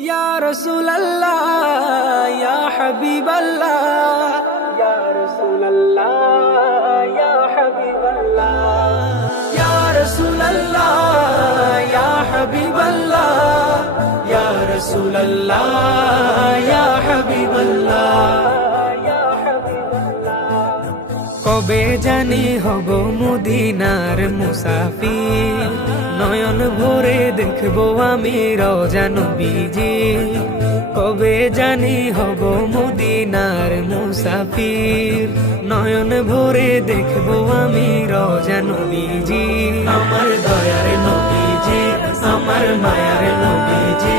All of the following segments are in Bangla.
या रसूल अल्लाह या हबीब अल्लाह, या रसूल अल्लाह या हबीब अल्लाह, या रसूल अल्लाह या हबीब अल्लाह, या रसूल अल्लाह या हबीब अल्लाह। কবে জানি হব মদিনার মুসাফির, নয়ন ভরে দেখবো আমি রওজা নবীজি। কবে জানি হব মদিনার মুসাফির, নয়ন ভরে দেখবো আমি রওজা নবীজি। আমার দয়ার নবীজি, আমার মায়ার নবীজি,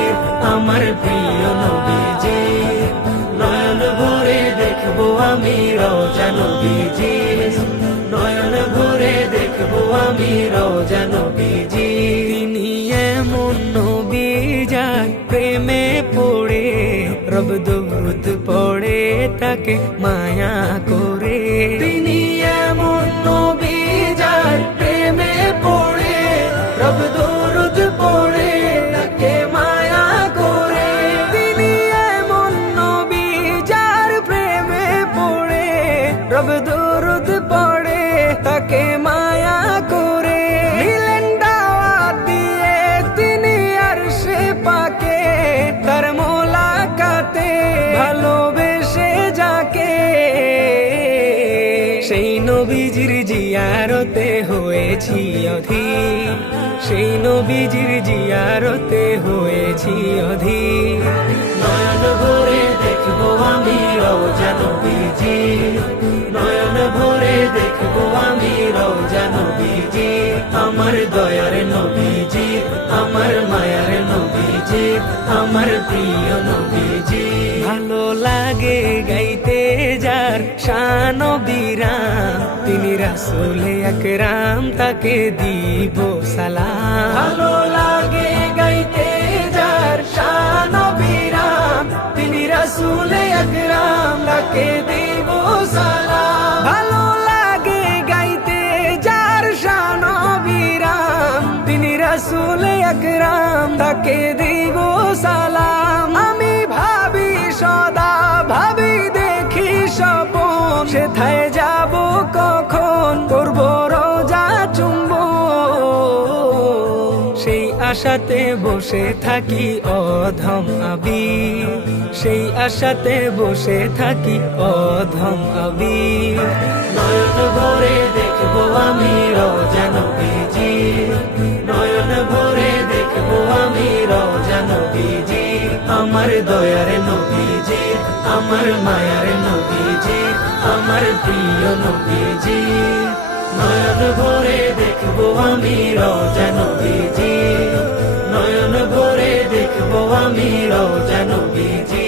আমার প্রিয় নবীজি। নয়ন ভরে দেখবো আমি রওজা নবীজি, নয়ন ভরে দেখবো আমি রওজা নবীজি। তিনি এমন নবী যার প্রেমে পড়ে রব দরুদ পড়ে তাকে মায়া করে। তিনি এমন নবী যার প্রেমে পড়ে রব দরুদ পড়ে তাকে মায়া করে। তিনি এমন নবী যার প্রেমে পড়ে রব দরুদ পড়ে তাকে মায়া করে। নিলেন দাওয়াত দিয়ে তিনি আরশে পাকে, তার মোলাকাতে ভালোবেসে যাকে। সেই নবীজির জিয়ারতে হয়েছি অধীর, সেই নবীজির জিয়ারতে হয়েছি অধীর। নয়ন ভরে দেখবো আমি রওজা নবীজি, নয়ন ভরে দেখবো আমি রওজা নবীজি। আমার দয়ার নবীজি, আমার মায়ার নবীজি, আমার প্রিয় নবীজি। ভালো লাগে গাইতে যার শান বিরাম, তিনি রাসূলে আকরাম তাকে দিব সালাম। ভালো লাগে গাইতে যার শান বিরাম, তিনি রাসূলে আকরাম তাকে দিব সালাম। ভালো লাগে গাইতে যার শান বিরাম, তিনি রাসূলে আকরাম তাকে দিব সালাম। আমি ভাবি সদা ভাবি দেখি স্বপন, সেথায় যাব কখন করব রওজা চুম্বন। সেই আশাতে বসে থাকি অধম আবির, সেই আশাতে বসে থাকি অধম আবির। নয়ন ভরে দেখবো আমি রওজা নবীজি, নয়ন ভরে দেখবো আমি রওজা নবীজি। আমার দয়ার নবীজি, আমার মায়ার নবীজি, আমার প্রিয় নবীজি। নয়ন ভরে দেখবো আমি রওজা নবীজি, নয়ন ভরে দেখবো আমি রওজা নবীজি।